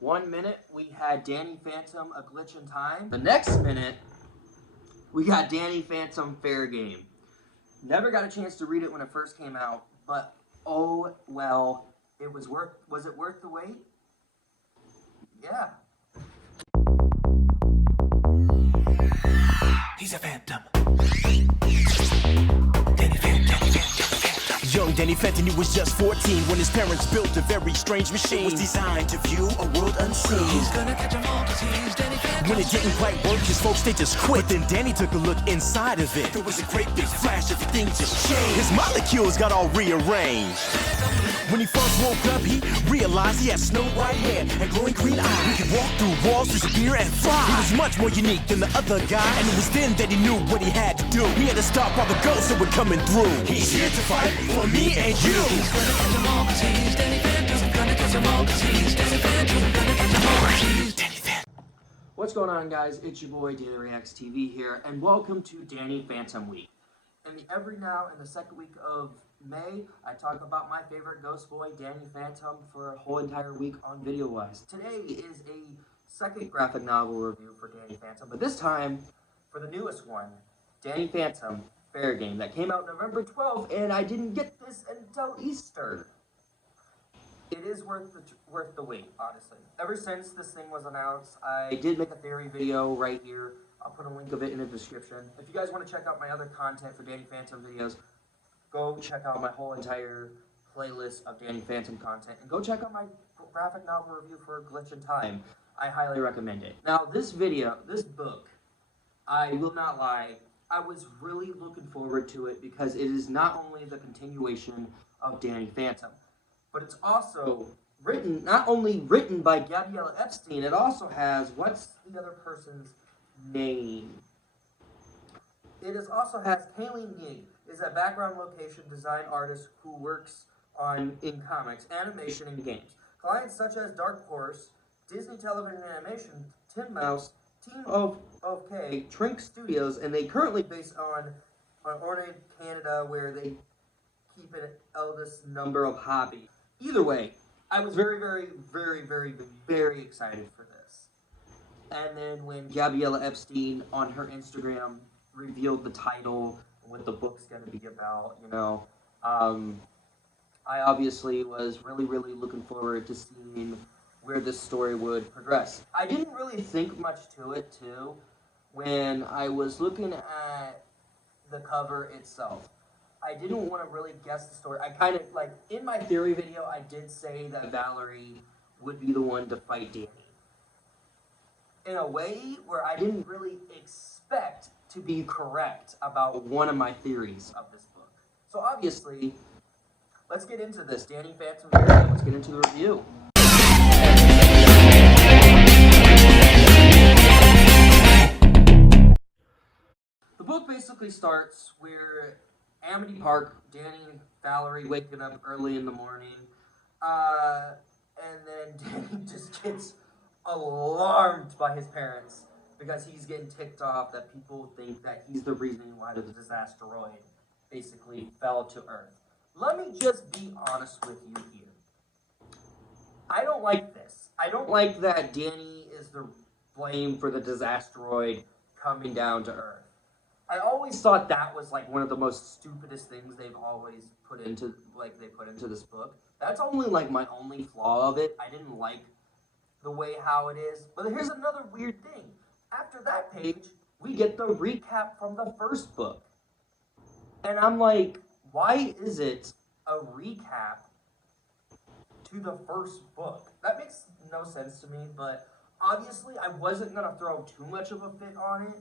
1 minute, we had Danny Phantom, A Glitch in Time. The next minute, we got Danny Phantom, Fair Game. Never got a chance to read it when it first came out, but oh well, was it worth the wait? Yeah. He's a phantom. Danny Phantom. Young Danny Phantom, he was just 14 when his parents built a very strange machine. It was designed to view a world unseen. He's gonna catch 'em all 'cause he's Danny Phantom. When it didn't quite work, his folks, they just quit. But then Danny took a look inside of it. There was a great big flash, everything just changed. His molecules got all rearranged. When he first woke up, he realized he had snow white hair and glowing green eyes. He could walk through walls, disappear, and fly. He was much more unique than the other guy, and it was then that he knew what he had to do. He had to stop all the ghosts that were coming through. He's here to fight for me and you. He's gonna catch 'em all 'cause he's Danny Phantom. He's gonna catch 'em all 'cause he's Danny Phantom. He's gonna catch 'em all 'cause he's Danny Phantom. What's going on, guys? It's your boy DailyReactsTV here, and welcome to Danny Phantom Week. And every now in the second week of May, I talk about my favorite ghost boy, Danny Phantom, for a whole entire week on VideoWise. Today is a second graphic novel review for Danny Phantom, but this time for the newest one, Danny Phantom, Fair Game, that came out November 12th, and I didn't get this until Easter. It is worth the wait, honestly. Ever since this thing was announced, I did make a theory video right here. I'll put a link of it in the description. If you guys want to check out my other content for Danny Phantom videos, go check out my whole entire playlist of Danny Phantom content, and go check out my graphic novel review for Glitch in Time. I highly recommend it. Now, this book, I will not lie, I was really looking forward to it because it is not only the continuation of Danny Phantom, but it's also not only written by Gabriella Epstein, it also has, what's the other person's name? It also has Kayleen Yee, is a background location design artist who works in comics, animation, and games. Clients such as Dark Horse, Disney Television Animation, Tin Mouse, Team of K, Trink Studios, and they currently based on Ornate, Canada, where they keep an eldest number of hobby. Either way, I was very, very, very, very, very excited for this. And then when Gabriella Epstein on her Instagram revealed the title, what the book's going to be about, I obviously was really, really looking forward to seeing where this story would progress. I didn't really think much to it, too, when I was looking at the cover itself. I didn't want to really guess the story. I kind of, in my theory video, I did say that Valerie would be the one to fight Danny. In a way where I didn't really expect to be correct about one of my theories of this book. So obviously, let's get into this. Danny Phantom, let's get into the review. The book basically starts where Amity Park, Danny and Valerie waking up early in the morning, and then Danny just gets alarmed by his parents because he's getting ticked off that people think that he's the reason why the disasteroid basically fell to Earth. Let me just be honest with you here. I don't like this. I don't like that Danny is the blame for the disasteroid coming down to Earth. I always thought that was one of the most stupidest things they've always put into this book. That's only my only flaw of it. I didn't like the way how it is. But here's another weird thing. After that page, we get the recap from the first book. And I'm like, why is it a recap to the first book? That makes no sense to me, but obviously I wasn't going to throw too much of a fit on it,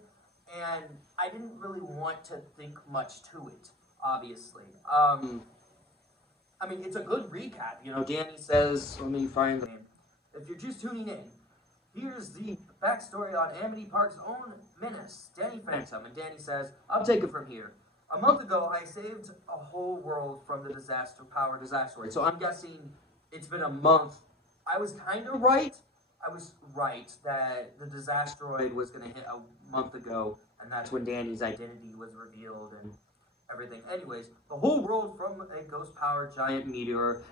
and I didn't really want to think much to it, obviously. It's a good recap. Danny says, let me find the name. If you're just tuning in, here's the backstory on Amity Park's own menace, Danny Phantom. And Danny says, I'll take it from here. A month ago, I saved a whole world from the disasteroid. So I'm guessing it's been a month. I was kind of right. I was right that the disasteroid was going to hit a month ago, and that's when Danny's identity was revealed and everything. Anyways, the whole world from a ghost-powered giant meteor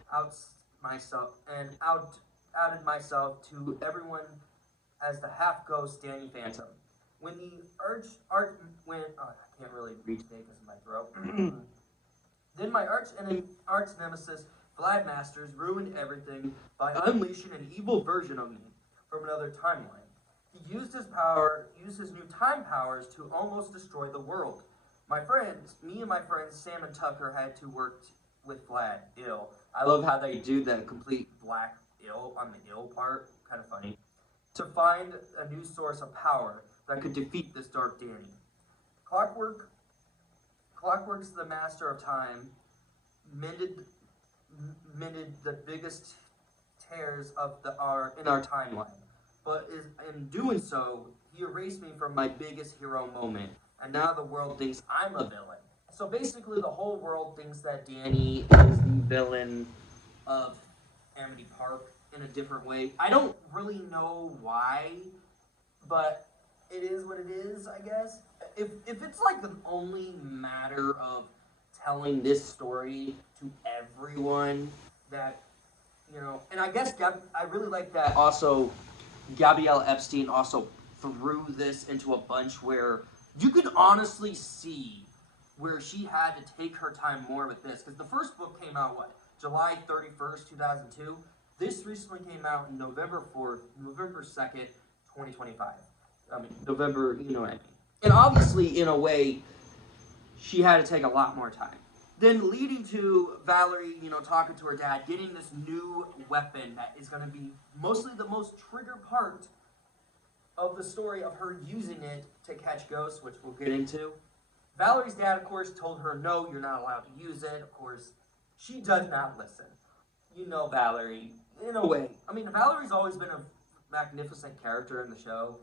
outed myself to everyone as the half-ghost Danny Phantom. When the I can't really read today because of my throat. Then my arch nemesis, Vlad Masters, ruined everything by unleashing an evil version of me from another timeline. He used his new time powers to almost destroy the world. Me and my friends, Sam and Tucker, had to work with Vlad, ill. I love how they do the complete black ill on the ill part, kind of funny, to find a new source of power that could defeat this dark Danny. Clockwork's the master of time, mended the biggest tears of in our timeline. But in doing so, he erased me from my biggest hero moment, and now the world thinks I'm a villain. So basically, the whole world thinks that Danny is the villain of Amity Park in a different way. I don't really know why, but it is what it is, I guess. If it's like an only matter of telling this story to everyone, that, you know, and I guess I really like that also Gabrielle Epstein also threw this into a bunch where you could honestly see where she had to take her time more with this, because the first book came out, July 31st, 2002? This recently came out November 2nd, 2025. I mean, November, you know what I mean. And obviously, in a way, she had to take a lot more time. Then leading to Valerie, talking to her dad, getting this new weapon that is going to be mostly the most trigger part of the story of her using it to catch ghosts, which we'll get into. Valerie's dad, of course, told her, no, you're not allowed to use it. Of course, she does not listen. You know Valerie, in a way. I mean, Valerie's always been a magnificent character in the show.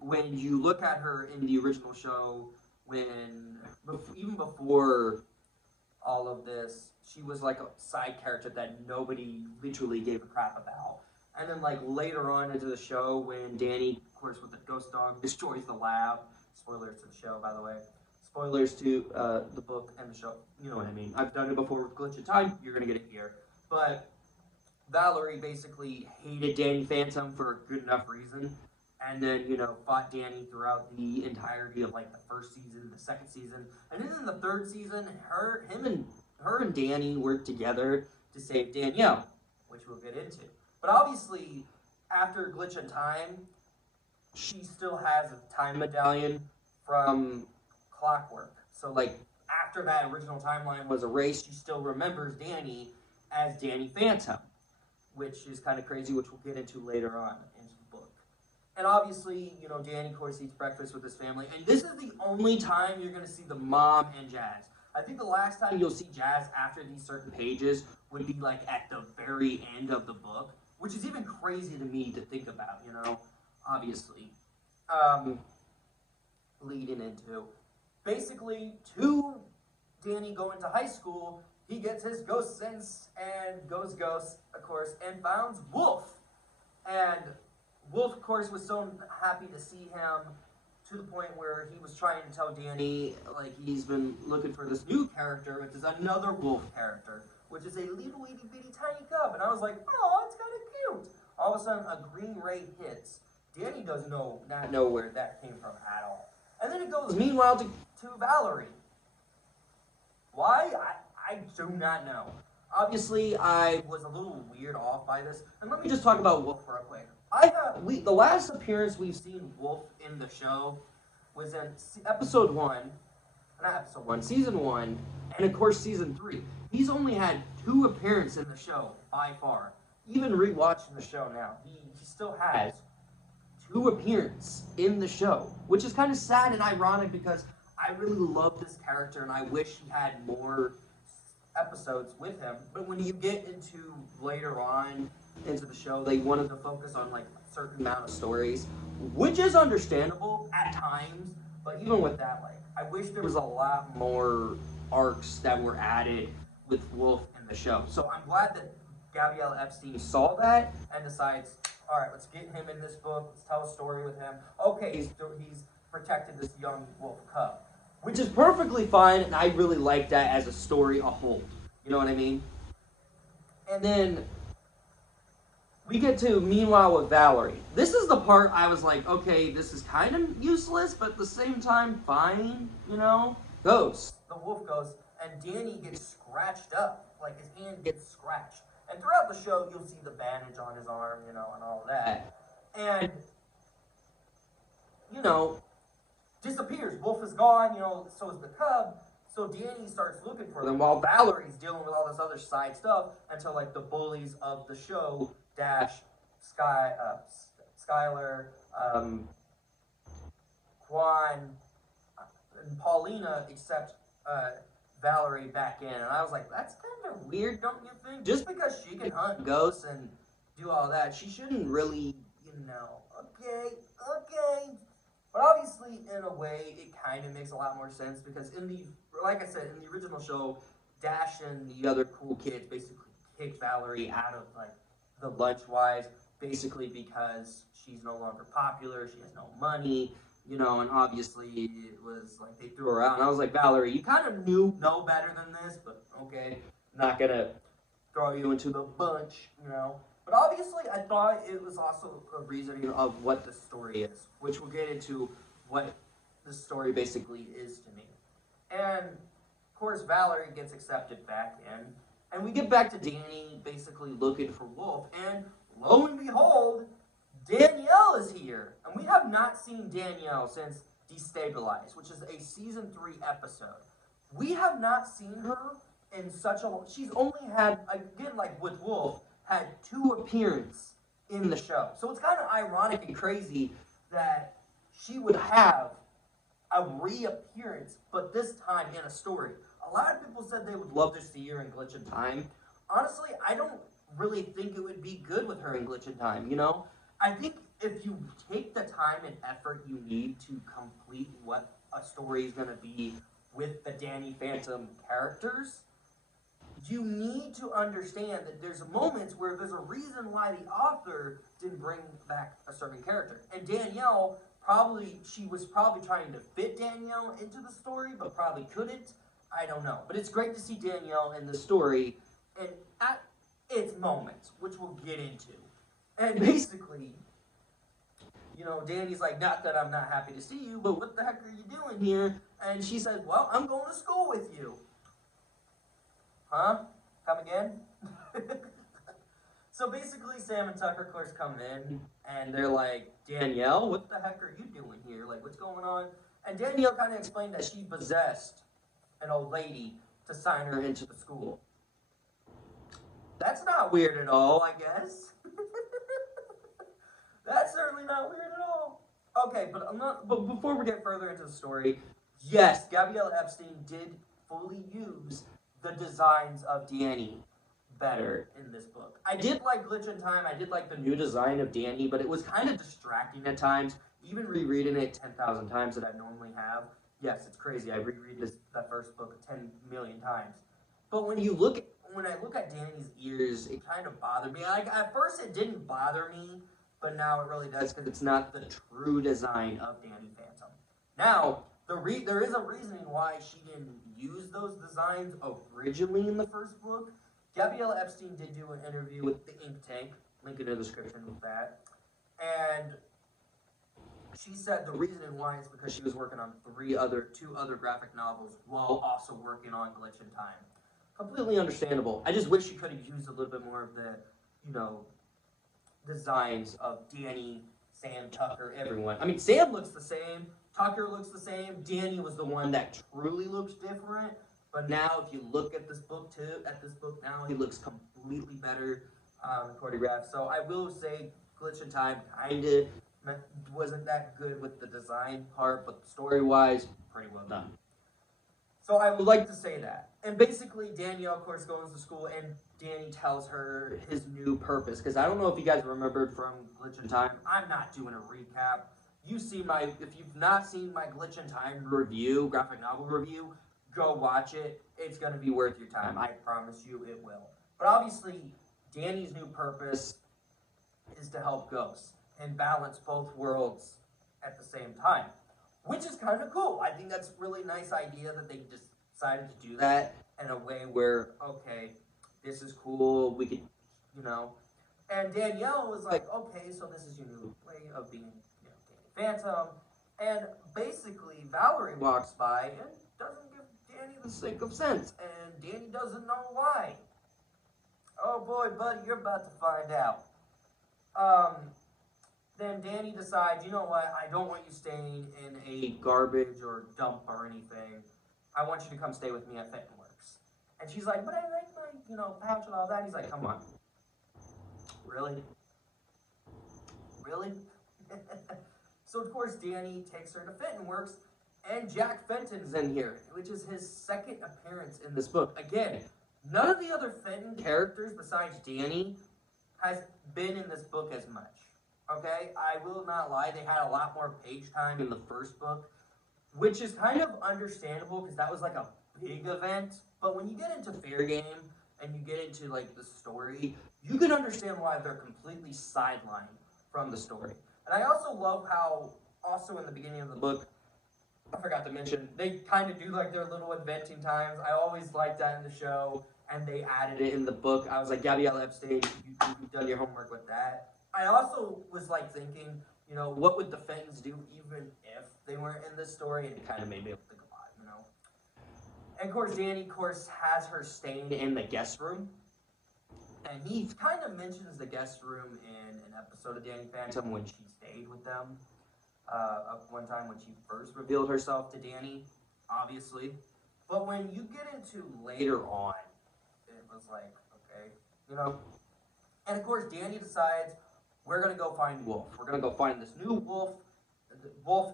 When you look at her in the original show, even before all of this, she was like a side character that nobody literally gave a crap about. And then like later on into the show, when Danny, of course with the ghost dog, destroys the lab. Spoilers to the show, by the way. Spoilers to the book and the show. You know what I mean. I've done it before with Glitch in Time. You're going to get it here. But Valerie basically hated Danny Phantom for a good enough reason. And then, fought Danny throughout the entirety of like the first season, the second season. And then in the third season, her and Danny worked together to save Danielle, which we'll get into. But obviously, after Glitch in Time, she still has a time medallion from Clockwork. So like after that original timeline was erased, she still remembers Danny as Danny Phantom, which is kind of crazy, which we'll get into later on in the book. And obviously, Danny, of course, eats breakfast with his family. And this is the only time you're going to see the mom and Jazz. I think the last time you'll see Jazz after these certain pages would be like at the very end of the book, which is even crazy to me to think about, obviously. Leading into, basically, to Danny going to high school, he gets his ghost sense and goes ghost, of course, and finds Wolf. And Wolf, of course, was so happy to see him to the point where he was trying to tell Danny, like, he's been looking for this new character, which is another Wolf character, which is a little itty-bitty tiny cub. And I was like, oh, it's kind of cute. All of a sudden, a green ray hits. Danny does not know where that came from at all. And then it goes, meanwhile, to Valerie. Why? I do not know. Obviously, I was a little weird off by this. And let me just talk about Wolf real quick. The last appearance we've seen Wolf in the show was in season 1, and of course season 3. He's only had 2 appearances in the show by far. Even rewatching the show now, he still has 2 appearances in the show, which is kind of sad and ironic because I really love this character and I wish he had more episodes with him. But when you get into later on into the show, they wanted to focus on like a certain amount of stories, which is understandable at times. But even with that, like, I wish there was a lot more arcs that were added with Wolf in the show. So I'm glad that Gabrielle Epstein saw that and decides, all right, let's get him in this book. Let's tell a story with him. Okay, he's protected this young wolf cub, which is perfectly fine, and I really like that as a story a whole. You know what I mean? And then we get to meanwhile with Valerie. This is the part I was like, okay, this is kind of useless, but at the same time, fine, you know? Ghost, the wolf ghost, and Danny gets scratched up, like his hand gets scratched. And throughout the show, you'll see the bandage on his arm, you know, and all of that. And, you know, disappears. Wolf is gone, you know, so is the cub. So Danny starts looking for them while Valerie's dealing with all this other side stuff until, like, the bullies of the show, Dash, Skylar, Quan, and Paulina accept Valerie back in. And I was like, that's kind of weird, don't you think? Just because she can hunt ghosts and do all that, she shouldn't really, you know, okay. But obviously, in a way, it kind of makes a lot more sense because like I said, in the original show, Dash and the other cool kids basically kicked Valerie out of, like, the lunch-wise, basically because she's no longer popular, she has no money, you know, and obviously it was like they threw her out. And I was like, Valerie, you kind of know better than this, but okay, not gonna throw you into the bunch, you know. But obviously, I thought it was also a reasoning of what the story is, which we'll get into what the story basically is to me. And, of course, Valerie gets accepted back in, and we get back to Danny basically looking for Wolf, and lo and behold, Danielle is here. And we have not seen Danielle since Destabilized, which is a Season 3 episode. We have not seen her in such a long... She's only had, again, like with Wolf, had 2 appearances in the show. So it's kind of ironic and crazy that she would have a reappearance, but this time in a story. A lot of people said they would love to see her in Glitch in Time. Honestly, I don't really think it would be good with her in Glitch in Time, you know? I think if you take the time and effort you need to complete what a story is going to be with the Danny Phantom characters, you need to understand that there's moments where there's a reason why the author didn't bring back a certain character. And Danielle, she was probably trying to fit Danielle into the story, but probably couldn't. I don't know. But it's great to see Danielle in the story and at its moments, which we'll get into. And basically, you know, Danny's like, not that I'm not happy to see you, but what the heck are you doing here? And she says, well, I'm going to school with you. Huh? Come again? So basically, Sam and Tucker, of course, come in, and they're like, Danielle, what the heck are you doing here? Like, what's going on? And Danielle kind of explained that she possessed an old lady to sign her into the school. That's not weird at all, I guess. That's certainly not weird at all. Okay, but before we get further into the story, yes, Gabrielle Epstein did fully use the designs of Danny better in this book. I did like Glitch in Time, I did like the new design of Danny, but it was kind of distracting at times. Even rereading it 10,000 times that I normally have. Yes, it's crazy. I reread that first book 10 million times. But when I look at Danny's ears, it kind of bothered me. Like, at first it didn't bother me, but now it really does because it's not the true design of Danny Phantom. Now, there is a reasoning why she didn't use those designs originally in the first book. Gabrielle Epstein did do an interview with the Ink Tank, link in the description with that, and she said the reason why is because she was working on two other graphic novels while also working on Glitch in Time. Completely understandable. I just wish she could have used a little bit more of the, you know, designs of Danny, Sam, Tucker, everyone. I mean, Sam looks the same, Tucker looks the same, Danny was the one that truly looks different, but now if you look at this book now, he looks completely better choreographed. So I will say Glitch in Time kind of wasn't that good with the design part, but story-wise, pretty well done. So I would like to say that. And basically, Danielle, of course, goes to school, and Danny tells her his new purpose. Because I don't know if you guys remembered from Glitch in Time. I'm not doing a recap. If you've not seen my Glitch in Time review, graphic novel review, go watch it. It's going to be worth your time. I promise you it will. But obviously, Danny's new purpose is to help ghosts and balance both worlds at the same time, which is kind of cool. I think that's a really nice idea that they just decided to do that in a way where, okay, this is cool, we could, you know, And Danielle was like, okay, so this is your new way of being, Danny Phantom. And basically, Valerie walks by and doesn't give Danny the sink of sense. And Danny doesn't know why. Oh boy, buddy, you're about to find out. Then Danny decides, you know what, I don't want you staying in a garbage or dump or anything. I want you to come stay with me at Fit and Works. And she's like, but I like my, pouch and all that. And he's like, come on. Really? Really? So, of course, Danny takes her to Fit and Works, and Jack Fenton's in here, which is his second appearance in this book. Again, none of the other Fenton characters besides Danny has been in this book as much. Okay? I will not lie, they had a lot more page time in the first book, which is kind of understandable because that was like a big event. But when you get into Fair Game and you get into like the story, you can understand why they're completely sidelined from the story. And I also love how, also in the beginning of the book, I forgot to mention, they kind of do like their little inventing times. I always liked that in the show, and they added it in the book. I was like, Gabrielle Epstein, you've done your homework with that. I also was like thinking, what would the Fentons do even if they weren't in this story? And it kind of made me think a lot, And of course, Danny, has her staying in the guest room. And he kind of mentions the guest room in an episode of Danny Phantom when she stayed with them. One time when she first revealed herself to Danny, obviously. But when you get into later on, it was like, okay, And of course, Danny decides, we're going to go find Wolf. We're going to go find this new wolf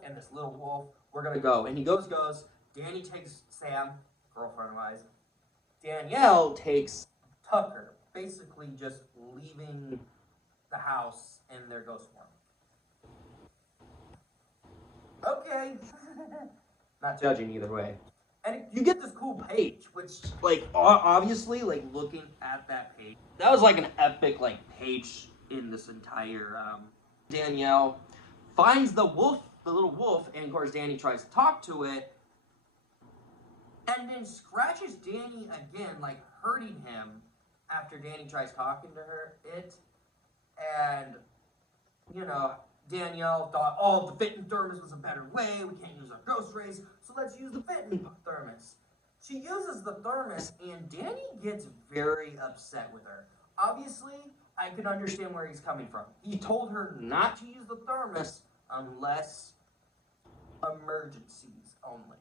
and this little wolf. We're going to go. And he goes. Danny takes Sam, girlfriend-wise. Danielle takes Tucker, basically just leaving the house in their ghost form. Okay. Not judging either way. And you get this cool page, which, obviously, looking at that page, that was like an epic, page in this entire, Danielle finds the wolf, the little wolf, and of course Danny tries to talk to it, and then scratches Danny again, hurting him after Danny tries talking to her, and, Danielle thought, oh, the Fenton thermos was a better way, we can't use our ghost rays, so let's use the Fenton thermos. She uses the thermos, and Danny gets very upset with her. Obviously, I can understand where he's coming from. He told her not to use the thermos unless emergencies only.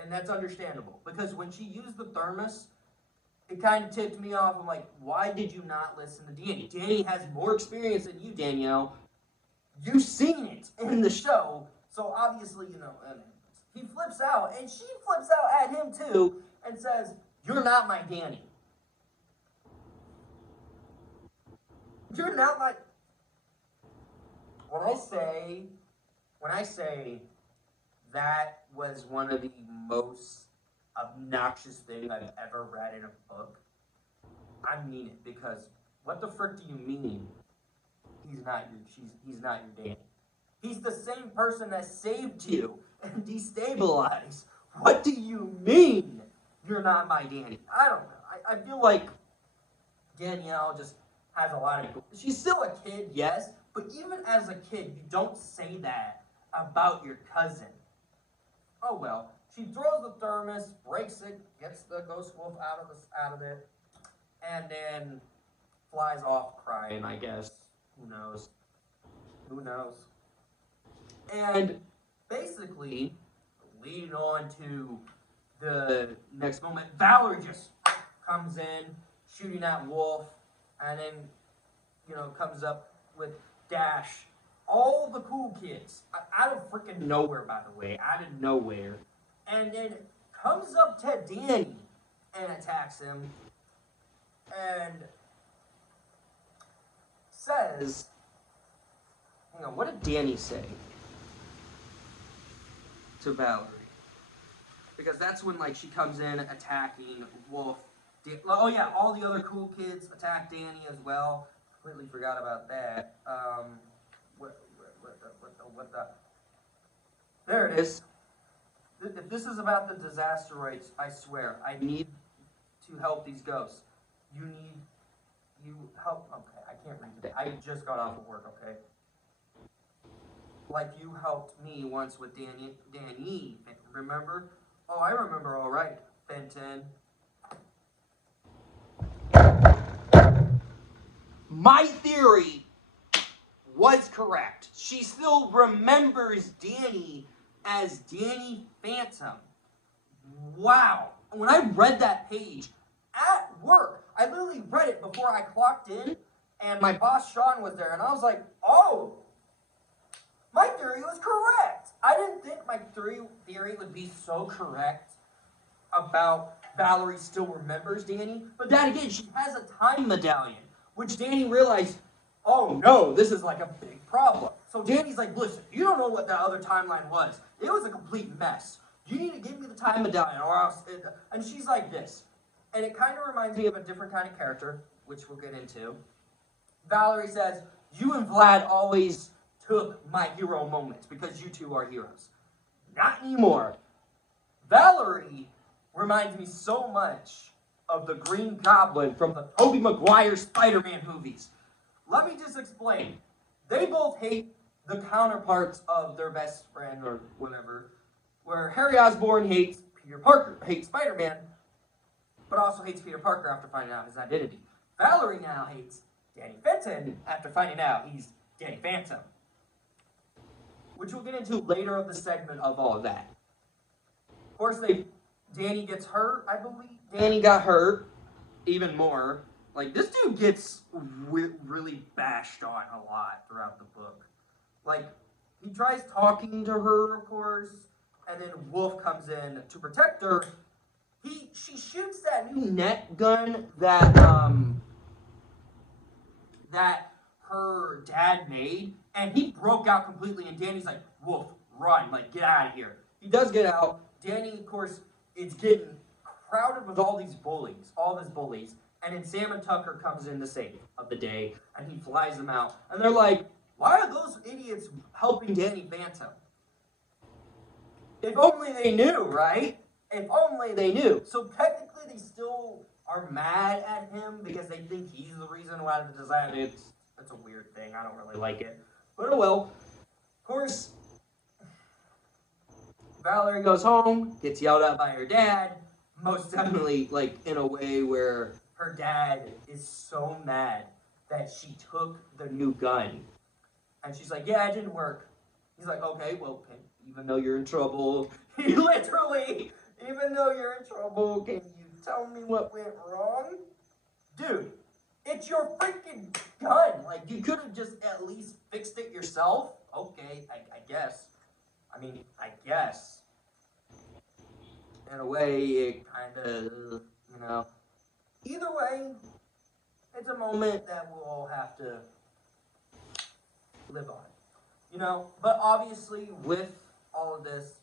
And that's understandable, because when she used the thermos, it kind of tipped me off. I'm like, why did you not listen to Danny? Danny has more experience than you, Danielle. You've seen it in the show, so obviously, he flips out, and she flips out at him too, and says, you're not my Danny. You're not my... When I say that was one of the most obnoxious things I've ever read in a book, I mean it, because what the frick do you mean he's not your Danny? He's the same person that saved you and destabilized. What do you mean you're not my Danny? I don't know. I feel like Danielle just has a lot of... She's still a kid, yes, but even as a kid, you don't say that about your cousin. Oh well. She throws the thermos, breaks it, gets the ghost wolf out of it, and then flies off crying, I guess. Who knows? Who knows? And basically, leading on to the next moment, Valerie just comes in, shooting at Wolf, and then, comes up with Dash. All the cool kids, out of freaking nowhere, by the way, out of nowhere. And then comes up to Danny and attacks him and says, what did Danny say to Valerie? Because that's when, she comes in attacking Wolf. Oh yeah, all the other cool kids attack Danny as well. Completely forgot about that. What the? There it is. If this is about the disaster rates, I swear, I need to help these ghosts. You need you helped, okay, I can't read today. I just got off of work, okay? Like you helped me once with Danny, remember? Oh, I remember all right, Fenton. My theory was correct. She still remembers Danny as Danny Phantom. Wow. When I read that page at work, I literally read it before I clocked in, and my boss Sean was there, and I was like, oh, my theory was correct. I didn't think my theory would be so correct about Valerie still remembers Danny, but then again, she has a time medallion, which Danny realized, oh no, this is like a big problem. So Danny's like, listen, you don't know what that other timeline was. It was a complete mess. You need to give me the time medallion or else, and she's like this. And it kind of reminds me of a different kind of character, which we'll get into. Valerie says, you and Vlad always took my hero moments because you two are heroes. Not anymore. Valerie reminds me so much of the Green Goblin from the Tobey Maguire Spider-Man movies. Let me just explain. They both hate the counterparts of their best friend or whatever, where Harry Osborn hates Spider-Man, but also hates Peter Parker after finding out his identity. Valerie now hates Danny Fenton after finding out he's Danny Phantom, which we'll get into later of the segment of all of that. Of course, Danny gets hurt, I believe. Danny got hurt even more. Like, this dude gets really bashed on a lot throughout the book. Like, he tries talking to her, of course, and then Wolf comes in to protect her. She shoots that new net gun that her dad made, and he broke out completely, and Danny's like, Wolf, run, like, get out of here. He does get out. Danny, of course, is getting crowded with all these bullies, and then Sam and Tucker comes in to save of the day, and he flies them out, and they're like, why are those idiots helping Danny Phantom? If only they knew, right? If only they knew. So technically they still are mad at him because they think he's the reason why the design. It's a weird thing. I don't really like it. But oh well. Of course, Valerie goes home, gets yelled at by her dad. Most definitely, like, in a way where her dad is so mad that she took the new gun. And she's like, yeah, it didn't work. He's like, okay, well, even though you're in trouble, literally, even though you're in trouble, can you tell me what went wrong? Dude, it's your freaking gun. Like, you could have just at least fixed it yourself. Okay, I guess. I mean, I guess. In a way, it kind of, you know. Either way, it's a moment that we'll all have to live on. You know, but obviously with all of this,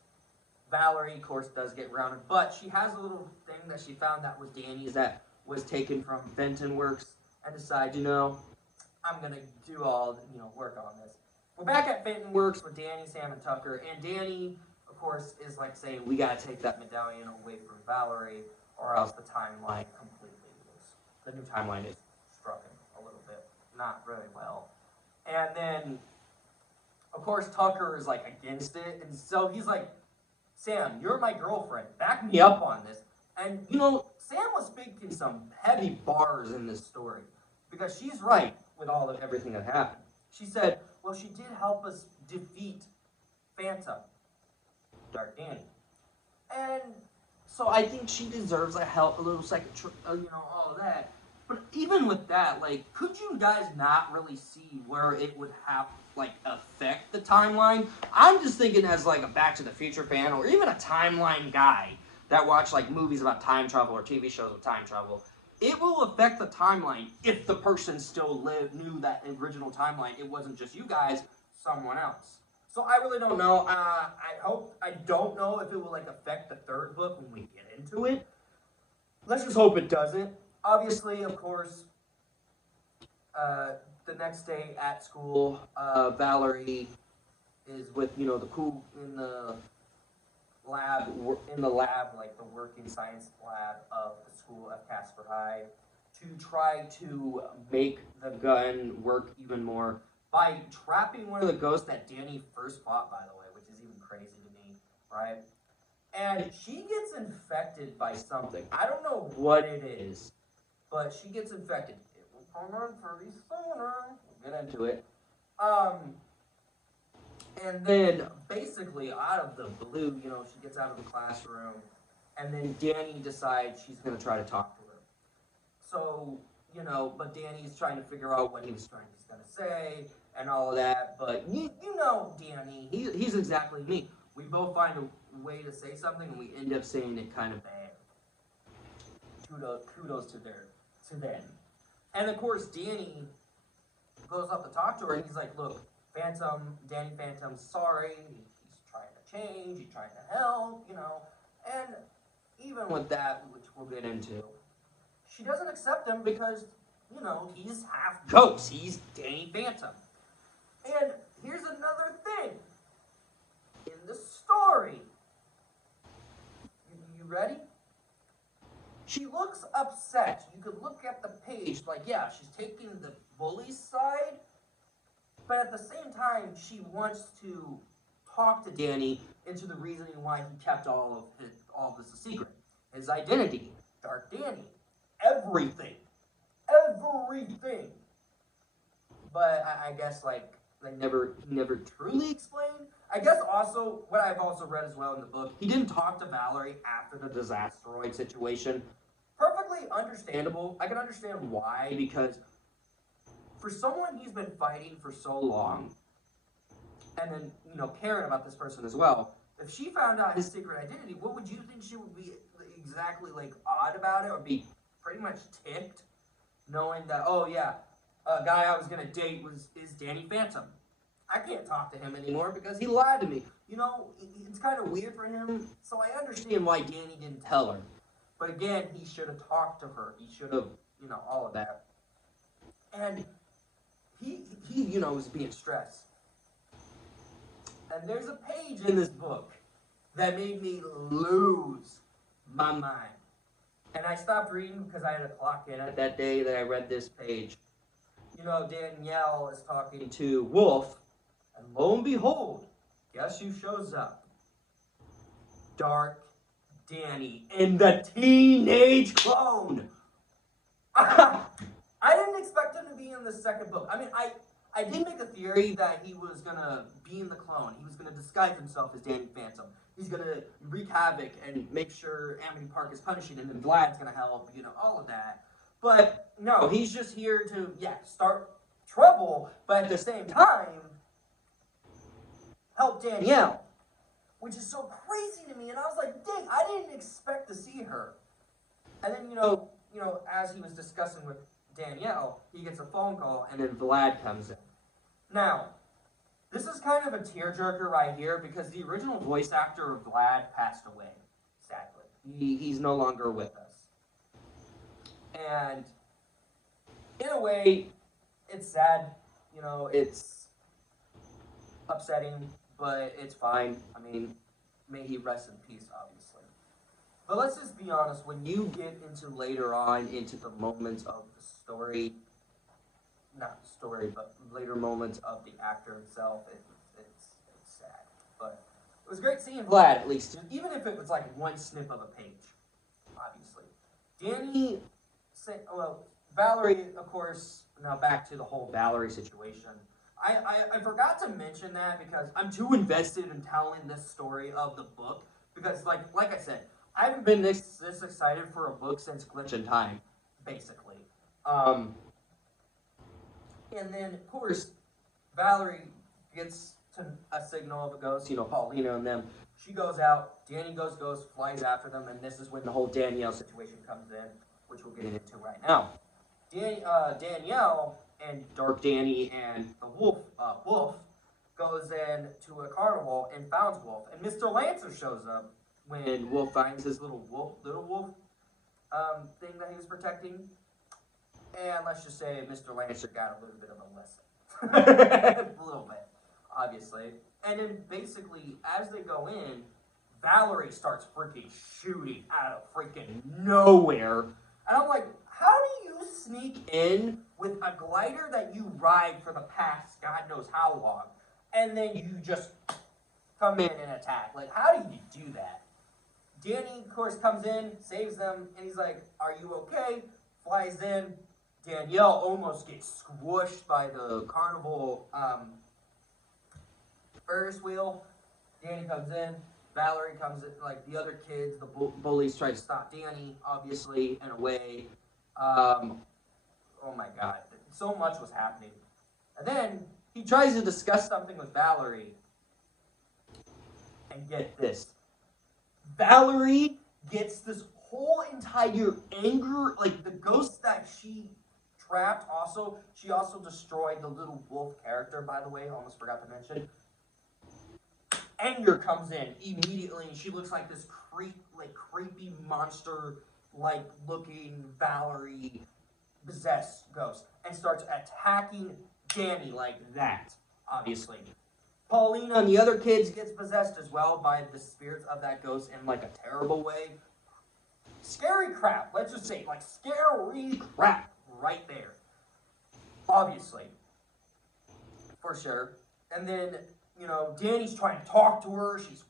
Valerie, of course, does get grounded, but she has a little thing that she found that was Danny's that was taken from Fenton Works and decided, you know, I'm going to do all, you know, work on this. We're back at Fenton Works with Danny, Sam, and Tucker, and Danny, of course, is like saying, we got to take that medallion away from Valerie or else the timeline completely moves. The new timeline is struck a little bit, not really well. And then, of course, Tucker is like against it, and so he's like, Sam, you're my girlfriend. Back me up on this. And, you know, Sam was speaking some heavy bars in this story because she's right with everything that happened. She said, well, she did help us defeat Phantom, Dark Danny. And so I think she deserves a little second, you know, all of that. But even with that, like, could you guys not really see where it would have, like, affect the timeline? I'm just thinking as, like, a Back to the Future fan or even a timeline guy that watch, like, movies about time travel or TV shows with time travel. It will affect the timeline if the person still knew that original timeline. It wasn't just you guys, someone else. So I really don't know. I don't know if it will, like, affect the third book when we get into it. Let's just hope it doesn't. Obviously, of course, the next day at school, Valerie is with, you know, the cool in the lab, like the working science lab of the school of Casper High, to try to make the gun work even more by trapping one of the ghosts that Danny first fought, by the way, which is even crazy to me, right? And she gets infected by something. I don't know what it is, but she gets infected. It will come on pretty soon. We'll get into it. And then, basically, out of the blue, she gets out of the classroom, and then Danny decides she's going to try to talk to her. So, but Danny's trying to figure out what he's going to say and all of that. But you know Danny, he's exactly me. We both find a way to say something, and we end up saying it kind of bad. Kudos to them. And of course, Danny goes up to talk to her, and he's like, "Look, Danny Phantom's sorry. He's trying to change. He's trying to help, And even with that, which we'll get into, she doesn't accept him because, he's half ghost. He's Danny Phantom. And here's another thing. In the story, you ready? She looks upset. You could look at the page like, yeah, she's taking the bully's side, but at the same time, she wants to talk to Danny into the reasoning why he kept all of this a secret. His identity, Dark Danny, everything. But I guess he never truly explained. I guess also, what I've also read as well in the book, he didn't talk to Valerie after the disasteroid situation. Perfectly understandable. I can understand why, because for someone he's been fighting for so long, and then, caring about this person as well, if she found out his secret identity, what would you think she would be exactly, odd about it, or be pretty much ticked, knowing that, oh yeah, a guy I was going to date is Danny Phantom. I can't talk to him anymore because he lied to me. It's kind of weird for him, so I understand why Danny didn't tell her. But again, he should have talked to her. He should have, all of that. And he was being stressed. And there's a page in this book that made me lose my mind. And I stopped reading because I had to clock in at that day that I read this page. Danielle is talking to Wolf, and lo and behold, guess who shows up? Dark Danny in the teenage clone. I didn't expect him to be in the second book. I mean, I did make a theory that he was going to be in the clone. He was going to disguise himself as Danny Phantom. He's going to wreak havoc and make sure Amity Park is punishing him, and Vlad's going to help, all of that. But no, he's just here to, start trouble, but at the same time, help Danielle, which is so crazy to me. And I was like, dang, I didn't expect to see her. And then, as he was discussing with Danielle, he gets a phone call, and then Vlad comes in. Now, this is kind of a tearjerker right here, because the original voice actor of Vlad passed away, sadly. He's no longer with us. And in a way, it's sad, it's upsetting, but it's fine. I mean, may he rest in peace, obviously. But let's just be honest, when you get into later on, into the moments of the story, not the story, but later moments of the actor himself, it's sad. But it was great seeing Vlad, at least, even if it was one snip of a page, obviously. Valerie, of course, now back to the whole Valerie situation. I forgot to mention that because I'm too invested in telling this story of the book. Because, like I said, I haven't been this excited for a book since Glitch in Time, basically. And then, of course, Valerie gets to a signal of a ghost, Paulina and them. She goes out, Danny goes ghost, flies after them, and this is when the whole Danielle situation comes in, which we'll get into right now. Danielle and Dark Danny and the Wolf goes in to a carnival and finds Wolf. And Mr. Lancer shows up when Wolf finds his little wolf thing that he was protecting. And let's just say Mr. Lancer got a little bit of a lesson. A little bit, obviously. And then basically, as they go in, Valerie starts freaking shooting out of freaking nowhere. And I'm like, how do you sneak in with a glider that you ride for the past God knows how long, and then you just come in and attack? Like, how do you do that? Danny, of course, comes in, saves them, and he's like, "Are you okay?" Flies in. Danielle almost gets squished by the carnival Ferris wheel. Danny comes in. Valerie comes in. Like, the other kids, the bullies try to stop Danny, obviously, in a way. Oh my God. So much was happening. And then he tries to discuss something with Valerie. And get this. Valerie gets this whole entire anger, like the ghost that she trapped also, she also destroyed the little wolf character, by the way, almost forgot to mention. Anger comes in immediately, and she looks like this creepy monster, like looking Valerie possessed ghost, and starts attacking Danny like that, obviously. Paulina and the other kids gets possessed as well by the spirits of that ghost in like a terrible way. Scary crap, let's just say, like scary crap right there. Obviously. For sure. And then, you know, Danny's trying to talk to her. She's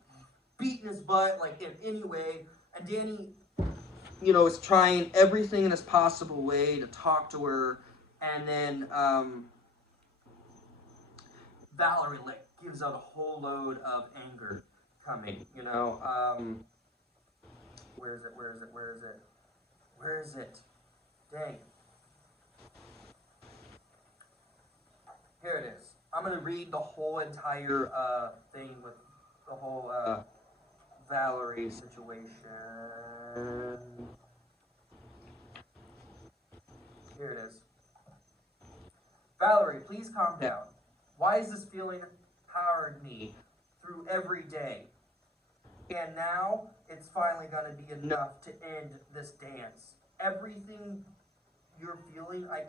beating his butt, like in any way. And Danny, you know, is trying everything in his possible way to talk to her. And then Valerie, like, gives out a whole load of anger coming, you know. Where is it? Dang. Here it is. I'm going to read the whole entire thing with the whole Valerie situation. Here it is. Valerie, please calm down. Why is this feeling powered me through every day? And now it's finally going to be enough to end this dance. Everything you're feeling, I'm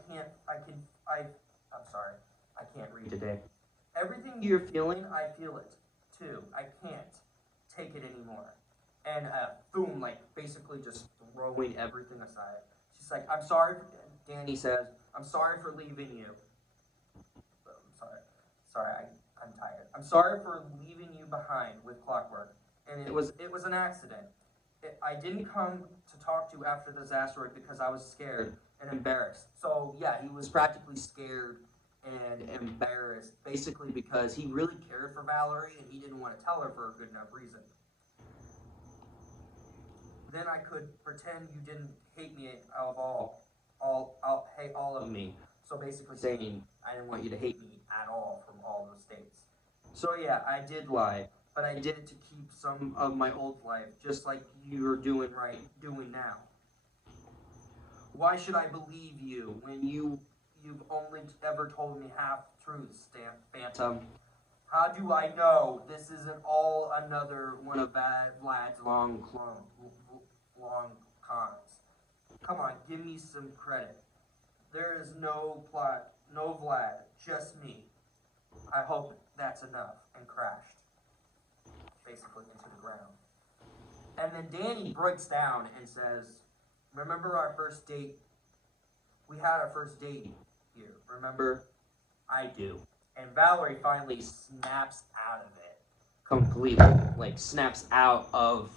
sorry, I can't read today. Everything you're feeling, I feel it too. I can't take it anymore. And boom, like basically just throwing everything aside. She's like, I'm sorry, Danny says, I'm sorry for leaving you. I'm tired. I'm sorry for leaving you behind with Clockwork. And it was an accident. I didn't come to talk to you after the disaster because I was scared and embarrassed. So yeah, he was practically scared and embarrassed, basically because he really cared for Valerie and he didn't want to tell her for a good enough reason. Then I could pretend you didn't hate me hate all of me. So basically saying, I didn't want you to hate me at all from all those states. So yeah, I did lie, but I did it to keep some of my old life, just like you're doing now. Why should I believe you when you've only ever told me half truths, Phantom? How do I know this isn't all another one of Vlad's long cons? Come on, give me some credit. There is no plot, no Vlad, just me. I hope that's enough, and crashed, basically into the ground. And then Danny breaks down and says, remember our first date? We had our first date here, remember? I do. And Valerie finally snaps out of it completely, like snaps out of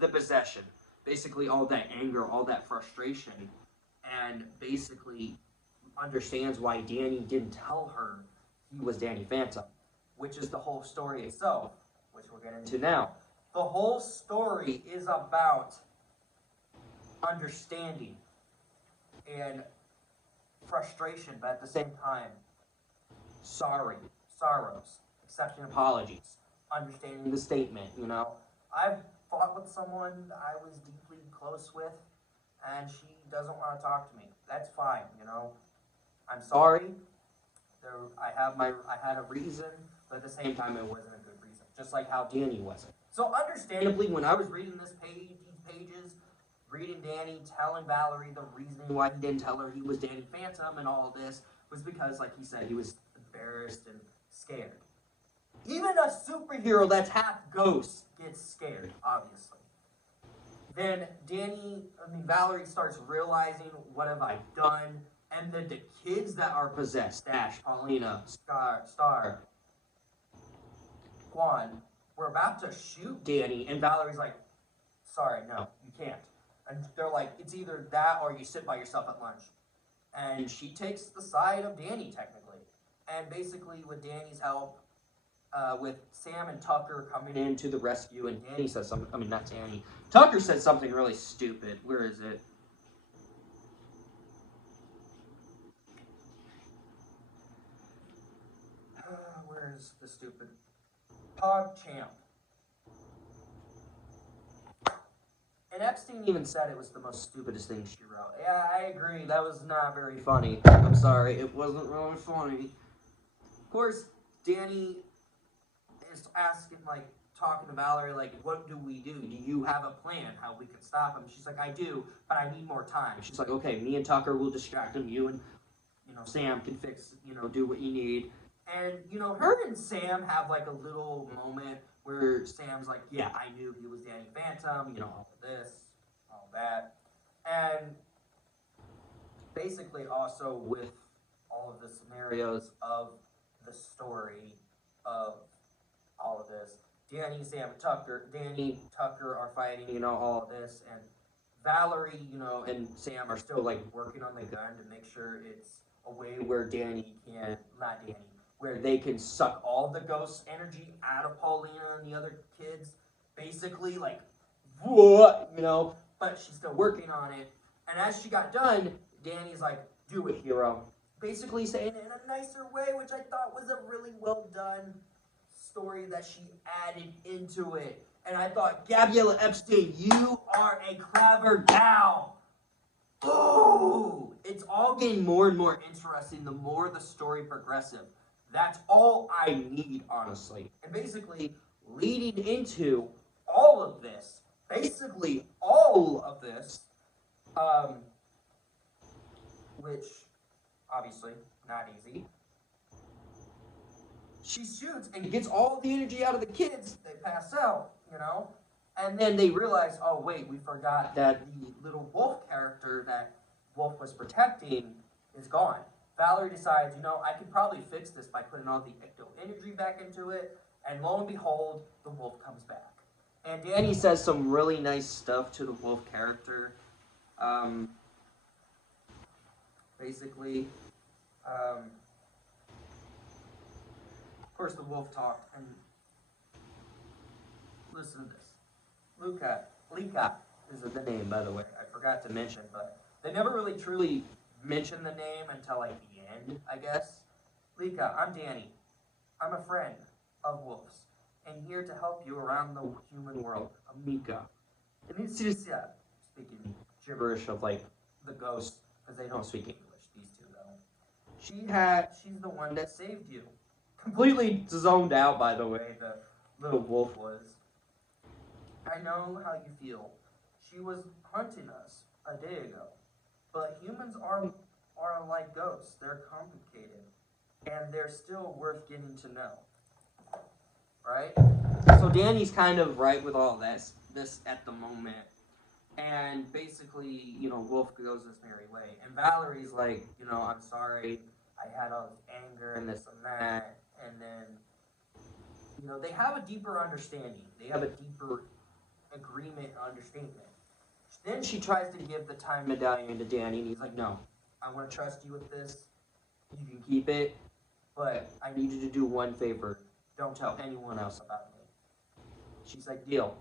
the possession. Basically all that anger, all that frustration, and basically understands why Danny didn't tell her he was Danny Phantom, which is the whole story itself, which we'll get into now. The whole story is about understanding and frustration, but at the same time, sorrows, accepting apologies, understanding the statement, you know. I've fought with someone I was deeply close with, and she doesn't want to talk to me. That's fine, you know. I'm sorry. I had a reason, but at the same time, it wasn't a good reason. Just like how Danny wasn't. So understandably, when I was reading these pages, reading Danny telling Valerie the reason why he didn't tell her he was Danny Phantom and all of this was because, like he said, he was embarrassed and scared. Even a superhero that's half ghost gets scared, obviously. then Valerie starts realizing, what have I done? And then the kids that are possessed, Dash, Paulina, Star, Juan, were about to shoot Danny, and Valerie's like, sorry, no, you can't. And they're like, it's either that or you sit by yourself at lunch. And she takes the side of Danny, technically. And basically, with Danny's help, with Sam and Tucker coming in to the rescue, and Danny says something, I mean, not Danny, Tucker says something really stupid. Where is it? Where's the stupid? PogChamp. And Epstein even said it was the most stupidest thing she wrote. Yeah, I agree. That was not very funny. I'm sorry. It wasn't really funny. Of course, Danny is asking, like, talking to Valerie, like, what do we do? Do you have a plan how we can stop him? She's like, I do, but I need more time. She's like, okay, me and Tucker will distract him. You and, Sam can fix, do what you need. And, her and Sam have, like, a little moment where Sam's like, yeah, I knew he was Danny Phantom, all of this, all that. And basically also with all of the scenarios of the story of all of this, Danny, Sam, and Tucker are fighting, all of this, and Valerie, and Sam are still, like, working on the gun to make sure it's a way where where they can suck all the ghost energy out of Paulina and the other kids, basically, like, what, but she's still working on it. And as she got done, Danny's like, do it, hero. Basically saying it in a nicer way, which I thought was a really well done story that she added into it. And I thought, Gabriella Epstein, you are a clever gal. Ooh! It's all getting more and more interesting the more the story progresses. That's all I need, honestly. And basically, leading into all of this, which, obviously, not easy, she shoots and gets all the energy out of the kids. They pass out, And then they realize, oh, wait, we forgot that the little Wolf character that Wolf was protecting is gone. Valerie decides, I could probably fix this by putting all the ecto energy back into it, and lo and behold, the wolf comes back. And Danny says some really nice stuff to the wolf character. Basically, of course the wolf talked, and listen to this. Lika is the name, by the way. I forgot to mention, but they never really truly mention the name until, like, the end, I guess. Lika, I'm Danny. I'm a friend of Wolf's, and here to help you around the human world. Amika. And it's just, speaking gibberish of, like, the ghosts, because they don't speak English, these two, though. She's the one that saved you. Completely zoned out, by the way, the little wolf was. I know how you feel. She was hunting us a day ago. But humans are like ghosts. They're complicated. And they're still worth getting to know. Right? So Danny's kind of right with all this at the moment. And basically, Wolf goes his merry way. And Valerie's like, I'm sorry. I had all this anger and this and that. And then, they have a deeper understanding. They have a deeper agreement, understanding. Then she tries to give the time medallion to Danny, and he's like, no, I want to trust you with this. You can keep it, but I need you to do one favor. Don't tell anyone else about me. She's like, deal.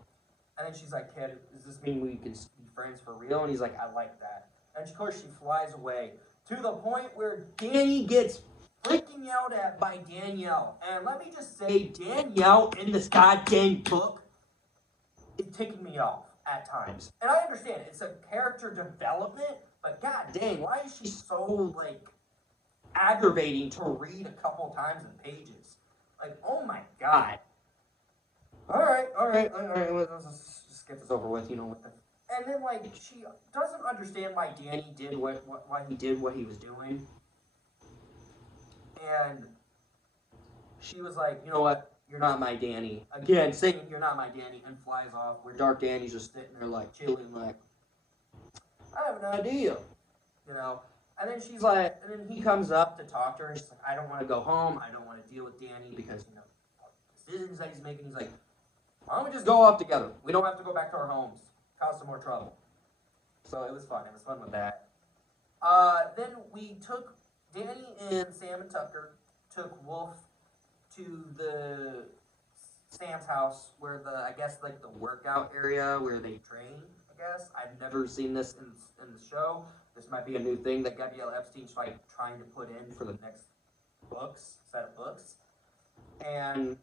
And then she's like, kid, does this mean we can be friends for real? And he's like, I like that. And of course, she flies away to the point where Danny gets freaking yelled at by Danielle. And let me just say, Danielle in this goddamn book is ticking me off at times. And I understand it's a character development, but god dang, why is she so, like, aggravating to read a couple times in pages? Like, oh my god. Alright, let's just get this over with, with the... And then, like, she doesn't understand why Danny did why he did what he was doing. And she was like, you know what? "You're not my Danny." Again, singing "You're not my Danny" and flies off. Where Dark Danny's just sitting there like chilling, like, "I have an idea," you know. And then she's like, and then he comes up to talk to her, and she's like, "I don't want to go home. I don't want to deal with Danny because decisions that he's making." He's like, "Why don't we just go off together? We don't have to go back to our homes, cause some more trouble." So it was fun. It was fun with that. Then we took Danny and Sam and Tucker took Wolf to the Sam's house where I guess like the workout area where they train. I guess I've never seen this in the show. This might be a new thing that Gabrielle Epstein's like trying to put in for the next set of books. And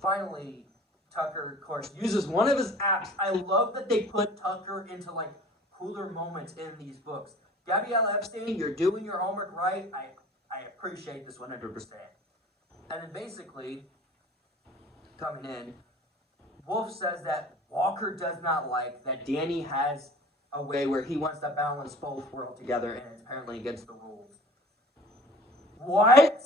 finally, Tucker, of course, uses one of his apps. I love that they put Tucker into like cooler moments in these books. Gabrielle Epstein, you're doing your homework right. I appreciate this 100%. And then basically, coming in, Wolf says that Walker does not like that Danny has a way where he wants to balance both worlds together, and it's apparently against the rules. What?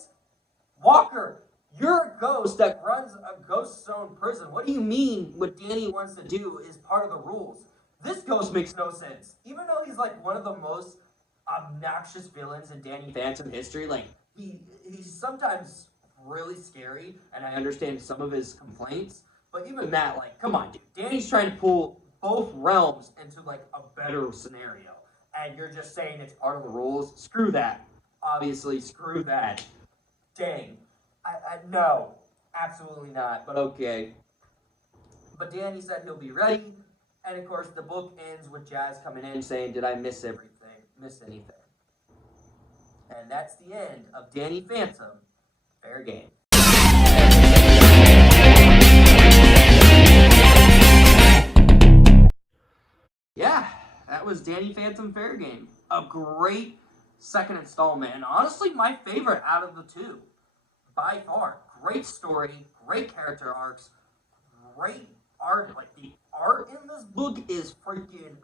Walker, you're a ghost that runs a ghost zone prison. What do you mean what Danny wants to do is part of the rules? This ghost makes no sense. Even though he's like one of the most obnoxious villains in Danny Phantom history, like he's sometimes really scary, and I understand some of his complaints, but even that, like, come on, dude. Danny's trying to pull both realms into like a better scenario, and you're just saying it's part of the rules? Screw that. Obviously, screw that. Dang. No, absolutely not, but okay. But Danny said he'll be ready, and of course the book ends with Jazz coming in saying, "Did I miss anything?" And that's the end of Danny Phantom, Fair Game. Yeah, that was Danny Phantom Fair Game. A great second installment, and honestly my favorite out of the two. By far. Great story, great character arcs, great art. Like, the art in this book is freaking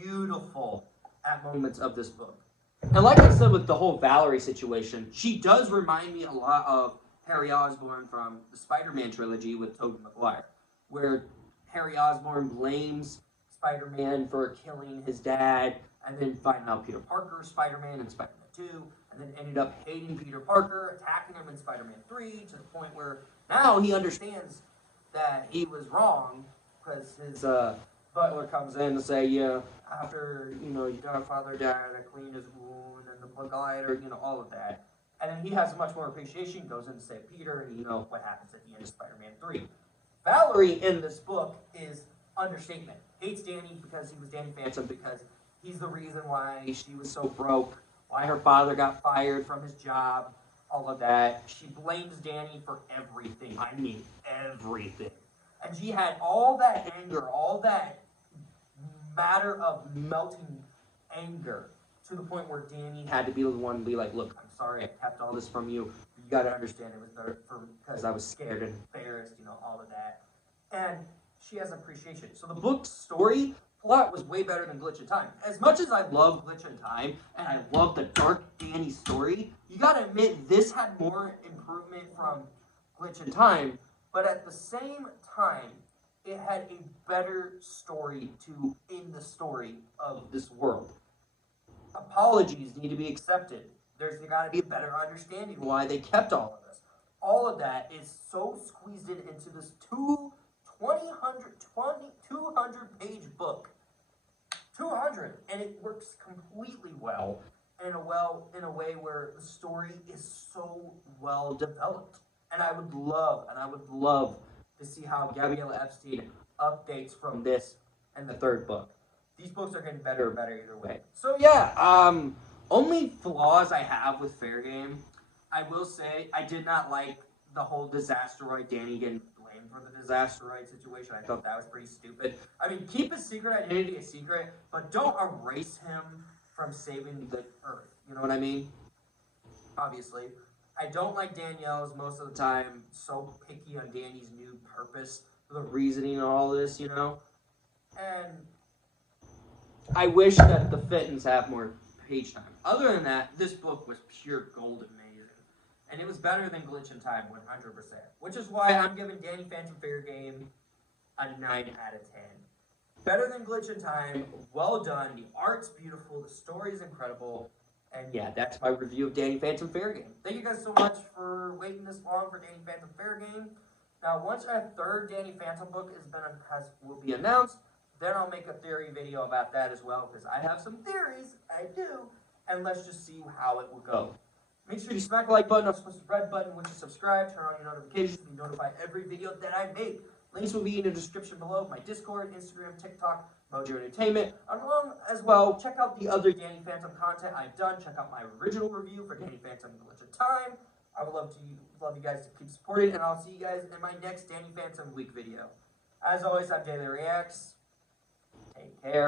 beautiful at moments of this book. And like I said with the whole Valerie situation, she does remind me a lot of Harry Osborn from the Spider-Man trilogy with Tobey Maguire, where Harry Osborn blames Spider-Man for killing his dad, and then finding out Peter Parker is Spider-Man in Spider-Man 2, and then ended up hating Peter Parker, attacking him in Spider-Man 3, to the point where now he understands that he was wrong, because his butler comes in to say, yeah, after, your godfather died, I cleaned his wound, and the blood glider, all of that. And then he has much more appreciation, goes in to save Peter, and what happens at the end of Spider-Man 3. Valerie in this book is understatement. Hates Danny because he was Danny Phantom, because he's the reason why she was so broke, why her father got fired from his job, all of that. She blames Danny for everything. I mean, everything. And she had all that anger, all that matter of melting anger, to the point where Danny had to be the one to be like, look, I'm sorry I kept all this from you. You got to understand it was because I was scared and embarrassed, all of that. And she has appreciation. So the book's story plot was way better than Glitch in Time. As much as I love Glitch in Time, and I love the dark Danny story, you gotta admit this had more improvement from Glitch in Time, but at the same time, it had a better story to end the story of this world. Apologies need to be accepted. There's gotta be a better understanding why they kept all of this. All of that is so squeezed into this 200-page book. 200, and it works completely well, and in a way where the story is so well developed. And I would love to see how Gabrielle Epstein updates from this and the third book. These books are getting better and better either way. So yeah, only flaws I have with Fair Game, I will say I did not like the whole Disasteroid Danny getting blamed for the Disasteroid situation. I thought that was pretty stupid. I mean, keep his secret identity a secret, but don't erase him from saving the Earth. You know what I mean? Obviously. I don't like Danielle's most of the time so picky on Danny's new purpose, the reasoning and all this, And I wish that the Fittins have more page time. Other than that, this book was pure gold amazing. and it was better than Glitch in Time 100%. Which is why I'm giving Danny Phantom Fair Game a 9 out of 10. Better than Glitch in Time, well done, the art's beautiful, the story is incredible, and yeah, that's my review of Danny Phantom Fair Game. Thank you guys so much for waiting this long for Danny Phantom Fair Game. Now, once a third Danny Phantom book will be announced, then I'll make a theory video about that as well, because I have some theories, I do, and let's just see how it will go. Make sure you smack the like button, the red button, which is subscribe, turn on your notifications to be notified every video that I make. Links will be in the description below of my Discord, Instagram, TikTok, Mojo Entertainment. Along as well, check out the other Danny Phantom content I've done. Check out my original review for Danny Phantom Glitch of Time. I would love you guys to keep supporting, and I'll see you guys in my next Danny Phantom Week video. As always, I'm Daily Reacts. Take care.